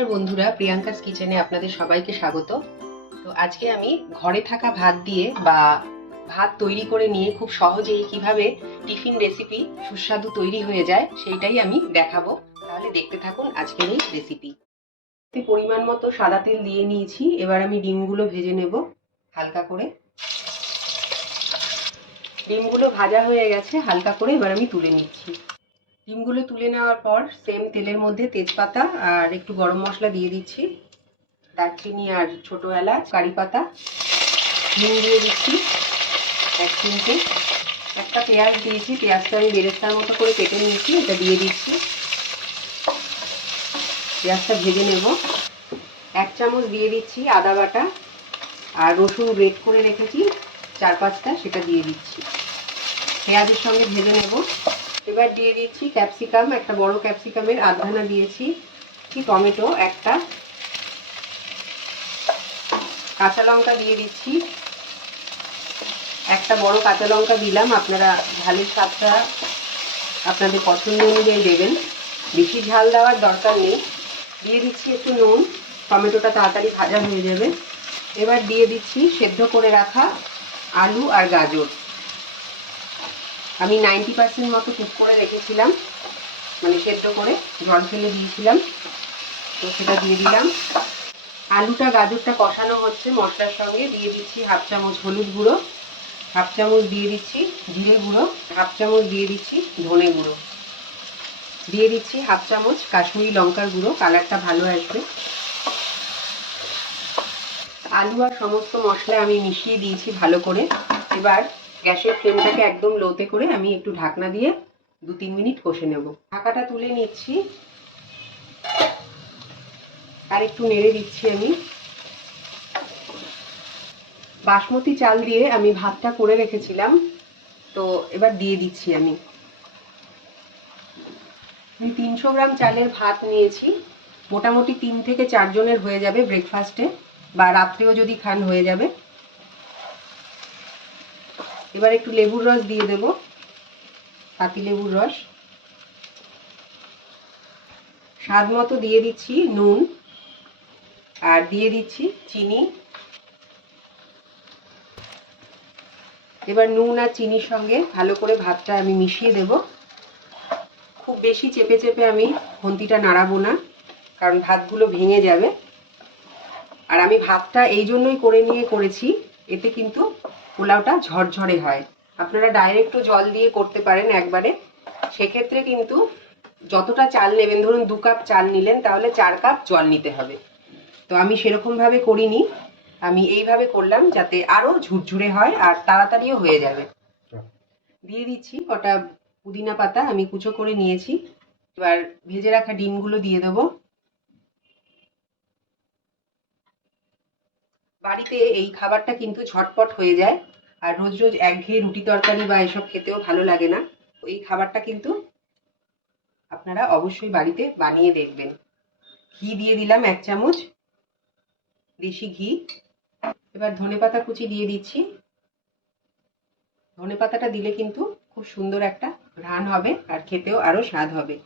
নমস্কার বন্ধুরা, প্রিয়াঙ্কাস কিচেনে আপনাদের সবাইকে স্বাগত। তো আজকে আমি ঘরে থাকা ভাত দিয়ে বা ভাত তৈরি করে নিয়ে খুব সহজেই কিভাবে টিফিন রেসিপি সুস্বাদু তৈরি হয়ে যায় সেইটাই আমি দেখাবো। তাহলে দেখতে থাকুন আজকের এই রেসিপি। পরিমাণ মতো সাদা তেল দিয়ে নিয়েছি, এবার আমি ডিমগুলো ভেজে নেব হালকা করে। ডিমগুলো ভাজা হয়ে গেছে হালকা করে, এবার আমি তুলে নিচ্ছি। ডিমগুলো তুলে নেওয়ার পর সেম তেলের মধ্যে তেজপাতা আর একটু গরম মশলা দিয়ে দিচ্ছি, দারচিনি আর ছোট এলাচ, কারি পাতা, হিং দিয়ে দিচ্ছি 1 চিমটে। একটা পেঁয়াজ দিয়েছি, পেঁয়াজটা আমি বেরেস্তার মতো করে কেটে নিয়েছি, এটা দিয়ে দিচ্ছি। পেঁয়াজটা ভেজে নেব। 1 চামচ দিয়ে দিচ্ছি আদা বাটা, আর রসুন গ্রেট করে রেখেছি 4-5টা, সেটা দিয়ে দিচ্ছি। পেঁয়াজের সঙ্গে ভেজে নেব। এবার দিয়ে দিচ্ছি ক্যাপসিকাম, একটা বড় ক্যাপসিকামের আধখানা দিয়েছি, টমেটো একটা, কাঁচা লঙ্কা দিয়ে দিচ্ছি, একটা বড় কাঁচা লঙ্কা দিলাম। আপনারা ঝালের স্বাদটা আপনাদের পছন্দ অনুযায়ী দেবেন, বেশি ঝাল দেওয়ার দরকার নেই। দিয়ে দিচ্ছি একটু নুন, টমেটোটা তাড়াতাড়ি ভাজা হয়ে যাবে। এবার দিয়ে দিচ্ছি সেদ্ধ করে রাখা আলু আর গাজর। আমি 90% মতো কুক করে রেখেছিলাম, মানে সেদ্ধ করে জল ফেলে দিয়েছিলাম, তো সেটা দিয়ে দিলাম। আলুটা গাজরটা কষানো হচ্ছে মশলার সঙ্গে, দিয়ে দিচ্ছি 1/2 চামচ হলুদ গুঁড়ো, 1/2 চামচ দিয়ে দিচ্ছি জিরে গুঁড়ো, 1/2 চামচ দিয়ে দিচ্ছি ধনে গুঁড়ো, দিয়ে দিচ্ছি 1/2 চামচ কাশ্মীরি লঙ্কার গুঁড়ো, কালারটা ভালো আসবে। আলু আর সমস্ত মশলা আমি মিশিয়ে দিয়েছি ভালো করে। এবার গ্যাসের ফ্লেমটাকে একদম লোতে করে আমি একটু ঢাকনা দিয়ে 2-3 মিনিট কষে নেব। ঢাকাটা তুলে নিচ্ছি আর একটু নেড়ে দিচ্ছি আমি। বাসমতি চাল দিয়ে আমি ভাতটা করে রেখেছিলাম, তো এবার দিয়ে দিচ্ছি আমি 300 গ্রাম চালের ভাত নিয়েছি। মোটামুটি 3 থেকে 4 জনের হয়ে যাবে ব্রেকফাস্টে, বা রাত্রেও যদি খান হয়ে যাবে। এবার একটু লেবুর রস দিয়ে দেব, পাতি লেবুর রস। স্বাদ মতো দিয়ে দিচ্ছি নুন, আর দিয়ে দিচ্ছি চিনি। এবার নুন আর চিনির সঙ্গে ভালো করে ভাতটা আমি মিশিয়ে দেব। খুব বেশি চেপে চেপে আমি খুন্তিটা নাড়াবো না, কারণ ভাতগুলো ভেঙে যাবে। আর আমি ভাতটা এই জন্যই করেছি, এতে কিন্তু পোলাওটা ঝরঝরে হয়। আপনারা ডাইরেক্টও জল দিয়ে করতে পারেন একবারে, সেক্ষেত্রে কিন্তু যতটা চাল নেবেন, ধরুন 2 কাপ চাল নিলেন, তাহলে 4 কাপ জল নিতে হবে। তো আমি সেরকমভাবে করিনি, আমি এইভাবে করলাম যাতে আরও ঝুরঝুরে হয় আর তাড়াতাড়িও হয়ে যাবে। দিয়ে দিচ্ছি কটা পুদিনা পাতা, আমি কুচো করে নিয়েছি। এবার ভেজে রাখা ডিমগুলো দিয়ে দেবো। বাড়িতে এই খাবারটা কিন্তু ঝটপট হয়ে যায়, আর রোজ রোজ একঘেয়ে রুটি তরকারি বা এসব খেতেও ভালো লাগে না। এই খাবারটা কিন্তু আপনারা অবশ্যই বাড়িতে বানিয়ে দেখবেন। ঘি দিয়ে দিলাম 1 চামচ, দেশি ঘি। এবার ধনেপাতা কুচি দিয়ে দিচ্ছি। ধনেপাতাটা দিলে কিন্তু খুব সুন্দর একটা ঘ্রাণ হবে আর খেতেও আরো স্বাদ হবে।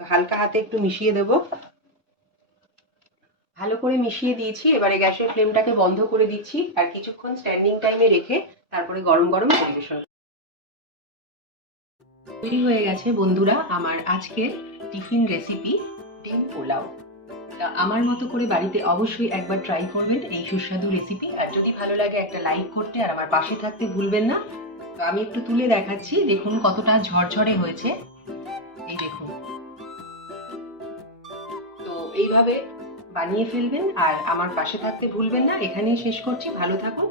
তো হালকা হাতে একটু মিশিয়ে দেব। ভালো করে মিশিয়ে দিয়েছি, এবারে গ্যাসের ফ্লেমটাকে বন্ধ করে দিচ্ছি আর কিছুক্ষণ স্ট্যান্ডিং টাইমে রেখে তারপরে গরম গরম পরিবেশন। তৈরি হয়ে গেছে বন্ধুরা আমার আজকের টিফিন রেসিপি ডিম পোলাও। আমার মতো করে বাড়িতে অবশ্যই একবার ট্রাই করবেন এই সুস্বাদু রেসিপি। আর যদি ভালো লাগে একটা লাইক করতে আর আমার পাশে থাকতে ভুলবেন না। তো আমি একটু তুলে দেখাচ্ছি, দেখুন কতটা ঝরঝরে হয়েছে, এই দেখুন। তো এইভাবে বানিয়ে ফেলবেন আর আমার পাশে থাকতে ভুলবেন না। এখানেই শেষ করছি, ভালো থাকুন।